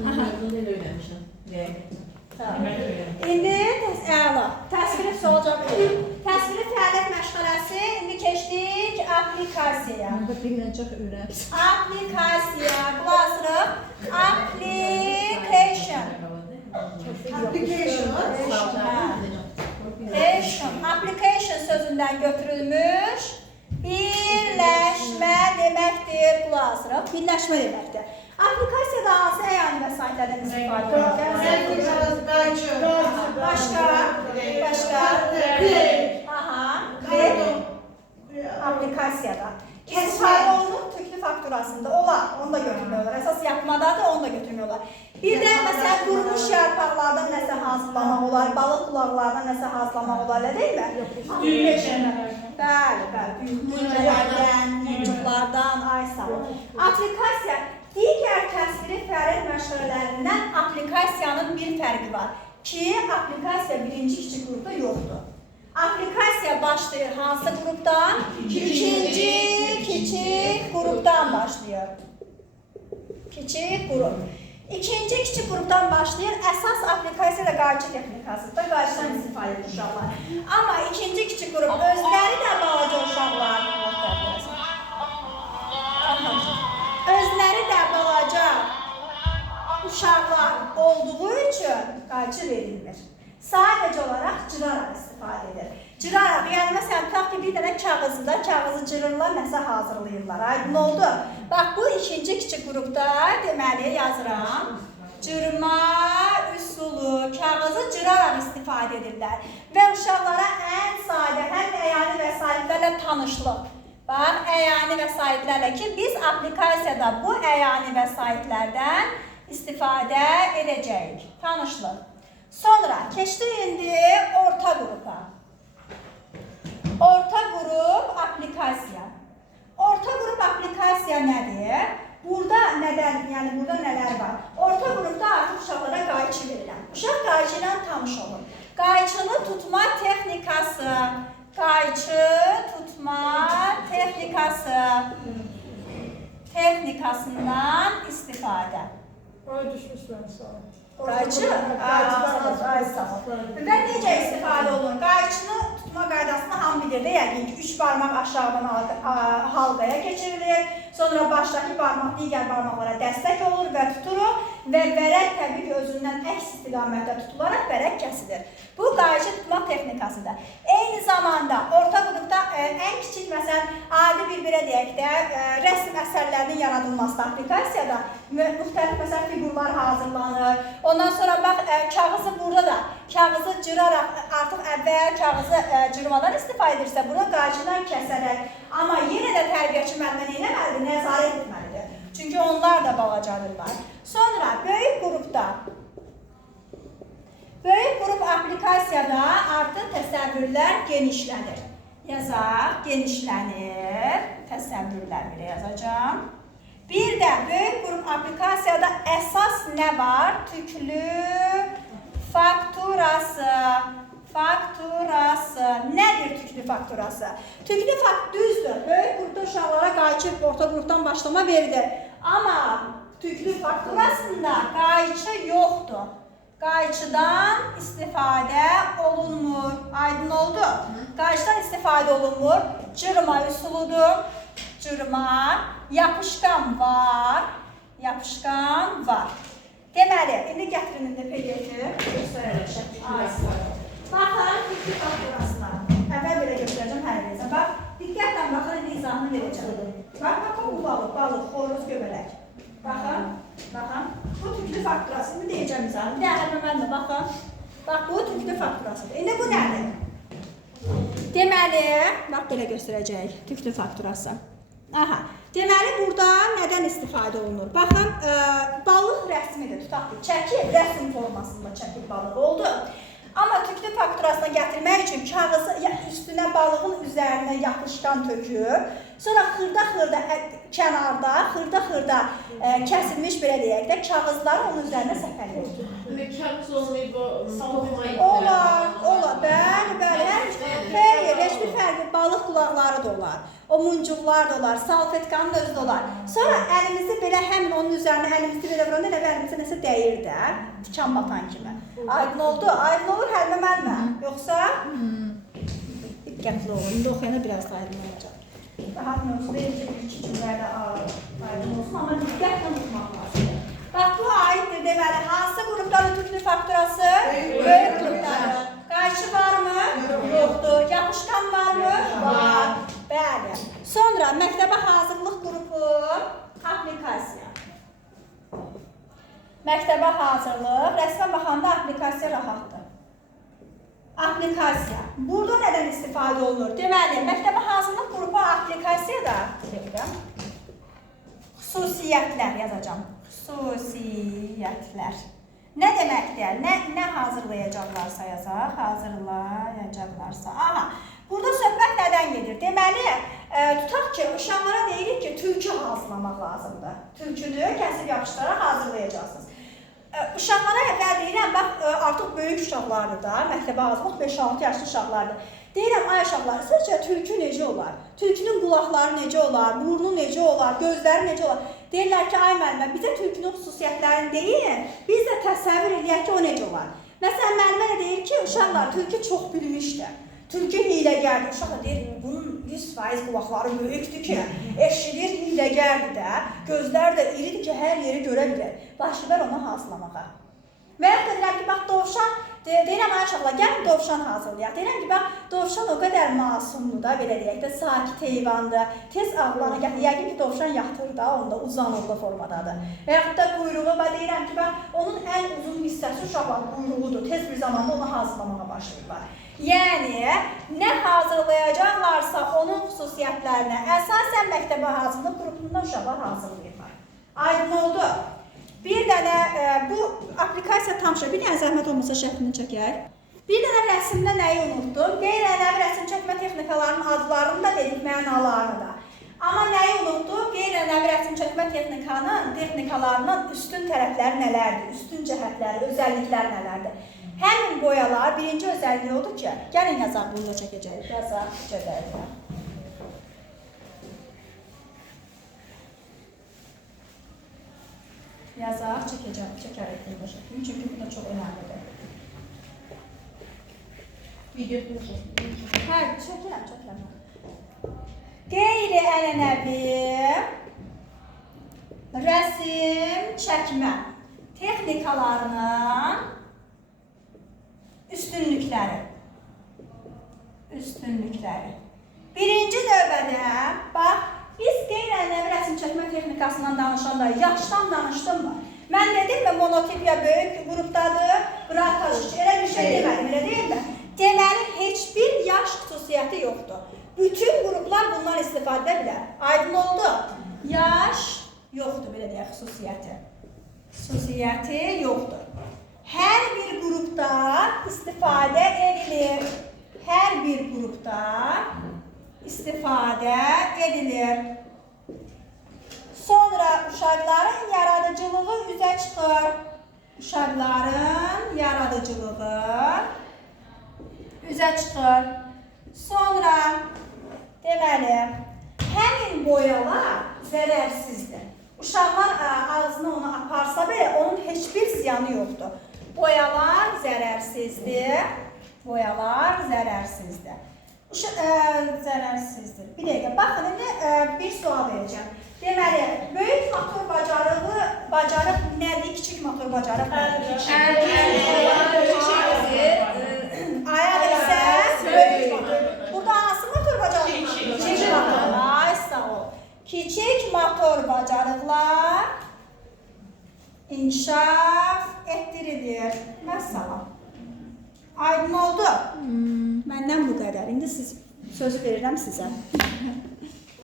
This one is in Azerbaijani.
Bunu da öyrənmişəm. İndi əla. Təsviri sual cavab. Təsviri fəaliyyət məşğələsi. İndi keçdik aplikasiyaya. Bilmən çox öyrənmişəm. Aplikasiya. Qulaq application. Application sözündən götürülmüş birləşmə deməkdir. Qulaq birləşmə deməkdir. Aplikasiyada hansı əyani vəsaitlərdən istifadə edilir? Başqa. Aplikasiyada. İstifadə olunur tüklü fakturasında olar, onu da götürmüyorlar. Əsas yapmadadır, onu da götürmüyorlar. Bir də məsələn qurumuş yarpaqlardan nəsə hazırlamaq olar, balıq qulaqlardan nəsə hazırlamaq olar, elə deyil mi? Bəli, müncələrdən, muncuqlardan, ay sağ ol. Aplikasiya, digər təsviri fəaliyyət məşğələlərindən aplikasiyanın bir fərqi var ki, aplikasiya birinci kiçik qrupda yoxdur. Aplikasiya başlayır hansı qrupdan? İkinci kiçik qrupdan başlayır. Kiçik qrup. İkinci kiçik qrupdan başlayır. Əsas aplikasiya da qayçı texnikasıdır. Qayçıdan istifadə edir uşaqlar. Amma ikinci kiçik qrup özləri də balaca uşaqlar. Özləri də balaca uşaqlar olduğu üçün qayçı verilmir. Sadəcə olaraq cıraraq istifadə edir. Cıraraq, yəni məsələn, tutaq ki, bir dənə kağızda, kağızı cırırlar, nəsə hazırlayırlar. Aydın oldu. Bax, bu ikinci kiçik qrupda deməli yazıram. Cırma üsulu, kağızı cıraraq istifadə edirlər. Və uşaqlara ən sadə, həm əyani vəsaitlərlə tanışlıq. Bax, əyani vəsaitlərlə ki, biz aplikasiyada bu əyani vəsaitlərdən istifadə edəcəyik. Tanışlıq. Sonra keçdik indi orta qrupa. Orta qrup aplikasiya. Orta qrup aplikasiya nədir? Burada nələr var? Orta qrupda artıq uşaqlara qayçı verirəm. Uşaq qayçı ilə tanış olur. Qayçını tutma texnikası. Qayçı tutma texnikasından istifadə. Ay düşmüş mən sağ ol. Qayçı? Və necə istifadə olunur? Qayçını tutma qaydasını hamı bilir də, yəqin ki, 3 barmaq aşağıdan halqaya keçirilir. Sonra başdakı barmaq digər barmaqlara dəstək olur və tuturuq və vərəq təbii ki, özündən əks istiqamətdə tutularaq vərəq kəsilir. Bu qayçı tutma texnikasıdır. Eyni zamanda orta qrupda ən kiçik, məsələn, adi bir-birə deyək də, rəsm əsərlərinin yaradılması aplikasiyada müxtəlif məsələn figurlar hazırlanır. Ondan sonra bax, kağızı burada da, kağızı cıraraq, artıq əvvəl kağızı cırmadan istifadə edirsə, bunu qayçıdan kəsərək. Amma yenə də tərbiyəçi müəllimə eləməlidir, nəzarət etməlidir. Çünki onlar da balacadırlar. Sonra böyük qrupda, böyük qrup aplikasiyada artıq təsəvvürlər genişlənir. Yazaq, genişlənir, təsəvvürlər belə yazacağım. Bir də böyük qrup aplikasiyada əsas nə var? Tüklü fakturası. Fakturası. Nədir tüklü fakturası? Tüklü fakturası düzdür. Böyük qrupda uşaqlara qayçı orta qrupdan başlama verilir. Amma tüklü fakturasında qayçı yoxdur. Qayçıdan istifadə olunmur. Aydın oldu. Qayçıdan istifadə olunmur. Cırma üsuludur. Cırma. Yapışqan var. Yapışqan var. Deməli, indi gətirin indi PDF göstərəcəm. Baxın, tüklü fakturasına. Əvvəl belə göstərəcəm hər birisi. Bax, diqqətlə baxın, indi izahını verəcəm. Bax, bu balıq, xoruz, göbələk. Baxın, baxın. Bu tüklü fakturası. İndi deyəcəm izahını. Bir dənə mənimlə baxın. Bax, bu tüklü fakturasıdır. İndi bu nədir? Deməli, bax, belə göstərəcəyik. Tüklü fakturası. Aha. Deməli, burada nədən istifadə olunur? Baxın, balıq rəsmidir, tutaq ki, çəkil, rəsm formasında çəkil balıq oldu. Amma tüklü fakturasına gətirmək üçün kağızı üstünə balığın üzərinə yapışqan tökür. Sonra xırda-xırda kənarda xırda kəsilmiş belə deyək də kağızları onun üzərinə səpələyir. Kağız olmayıb o toxuma Olar, bəli. Xeyr, heç bir fərqi, balıq qulaqları da olar. O muncuqlar da olar, salfetkanın özü də olar. Sonra əlimizi belə həmin onun üzərinə əlimizi belə vuranda elə əlimizə nəsə dəyir də, tikan batan kimi. Aydın oldu? Aydın olur Həlimə müəllimə? Yoxsa? Diqqətli olun. İndi oxuyana biraz da aydın olacaq. Daha mövzu deyil ki, iki cümlədə aydın olsun, amma diqqətlə oxumaq lazım. Bax, bu aiddir deməli, hansı qrupların tüklü fakturası? Böyük qrupları. Qayçı varmı? Yoxdur. Yapışqan varmı? Var. Bəli. Sonra məktəbə hazırlıq qrupu aplikasiya. Məktəbə hazırlıq, rəsmə baxanda aplikasiya rahatdır. Aplikasiya. Burada nədən istifadə olunur? Deməli, məktəbə hazırlıq qrupu aplikasiya da xüsusiyyətlər yazacağım. Xüsusiyyətlər. Nə deməkdir? Nə hazırlayacaqlarsa yazaq, hazırlayacaqlarsa. Aha, burada söhbət nədən gedir? Deməli, tutaq ki, uşaqlara deyirik ki, tülkü hazırlamaq lazımdır. Tülkünü kəsib yapışdıraraq hazırlayacaqsınız. Uşaqlara əvvəl deyirəm, bax, artıq böyük uşaqlardır da, məktəbə hazırlıq 5-6 yaşlı uşaqlardır. Deyirəm, ay uşaqlar, sizcə tülkü necə olar? Tülkünün qulaqları necə olar, burnu necə olar, gözləri necə olar? Deyirlər ki, ay müəllimə, bizə tülkünün xüsusiyyətlərini deyin, biz də təsəvvür edək ki, o necə olar? Məsələn, müəllimə də deyir ki, uşaqlar, tülkü çox bilmişdir. Tülkü hiyləgərdir. Uşaq da deyir, bunun 100% qulaqları böyükdür ki, eşidir, hiyləgərdir də, gözlər də iridir ki, hər yeri görə bilir. Başlayırlar onu hazırlamağa. Və yaxud da deyirəm ki, bax, dovşan, deyirəm, ay uşaqlar, gəlin dovşan hazırlayaq. Deyirəm ki, bax, dovşan o qədər masumdur da, belə deyək də, sakit heyvandır, tez ağlana gəlir. Yəqin ki, dovşan yatır da, onda uzanırlı formadadır. Və yaxud da quyruğu, deyirəm ki, bax, onun ən uzun hissəsi uşaqlar quyruğudur, tez bir zamanda onu hazırlamağa başlayırlar. Yəni, nə hazırlayacaqlarsa onun xüsusiyyətlərinə əsasən məktəbə hazırlıq qrupunda uşaqlar hazırlayırlar. Aydın oldu. Bir dənə, bu aplikasiya tam şey, bir dənə zəhmət olmasa şəklini çəkək. Bir dənə rəsmdə nəyi unutdum? Qeyri-ənəvi rəsm çəkmə texnikalarının adlarını da dedik, mənalarını da. Amma nəyi unutduq? Qeyri-ənəvi rəsm çəkmə texnikalarının üstün tərəfləri nələrdir? Üstün cəhətləri, özəllikləri nələrdir? Həmin boyalar birinci özəlliyi odur ki, gəlin yazaq, bunu da çəkəcəyik. Yazaq, çəkəcəyik. Yazaq, çəkərək bunu da şəklini, çünki bu da çox önəmlidir. Videosunu çəkdim. Hə, çəkirəm. Qeyri-ənənəvi rəsm çəkmə texnikalarının üstünlükləri. Birinci növbədə, bax, biz qeyri-ənənəvi rəsm çəkmə texnikasından danışanda yaşdan danışdım mı? Mən dedim mi, monotipiya böyük qrupdadır, qıraq taşıcı, elə bir şey demədim, elə deyil mi? Deməli, heç bir yaş xüsusiyyəti yoxdur. Bütün qruplar bundan istifadə bilər. Aydın oldu? Yaş yoxdur, belə deyək, xüsusiyyəti. Xüsusiyyəti yoxdur. Hər bir qrupda istifadə edilir. Hər bir qrupda istifadə edilir. Sonra uşaqların yaradıcılığı üzə çıxır. Uşaqların yaradıcılığı üzə çıxır. Sonra, deməli, həmin boyalar zərərsizdir. Uşaqlar ağzına onu aparsa belə, onun heç bir ziyanı yoxdur. Boyalar zərərsizdir. Zərərsizdir. Bir dəqiqə, baxın, indi bir sual verəcəm. Deməli, böyük motor bacarıq nədir? Kiçik motor bacarıq nədir? Ayaq isə böyük motor. Burada hansı motor bacarıq? Kiçik motor. Ay, sağ ol. Kiçik motor bacarıqlar inkişaf etdirilir. Məsələn. Aydın oldu? Məndən bu qədər. İndi sözü verirəm sizə.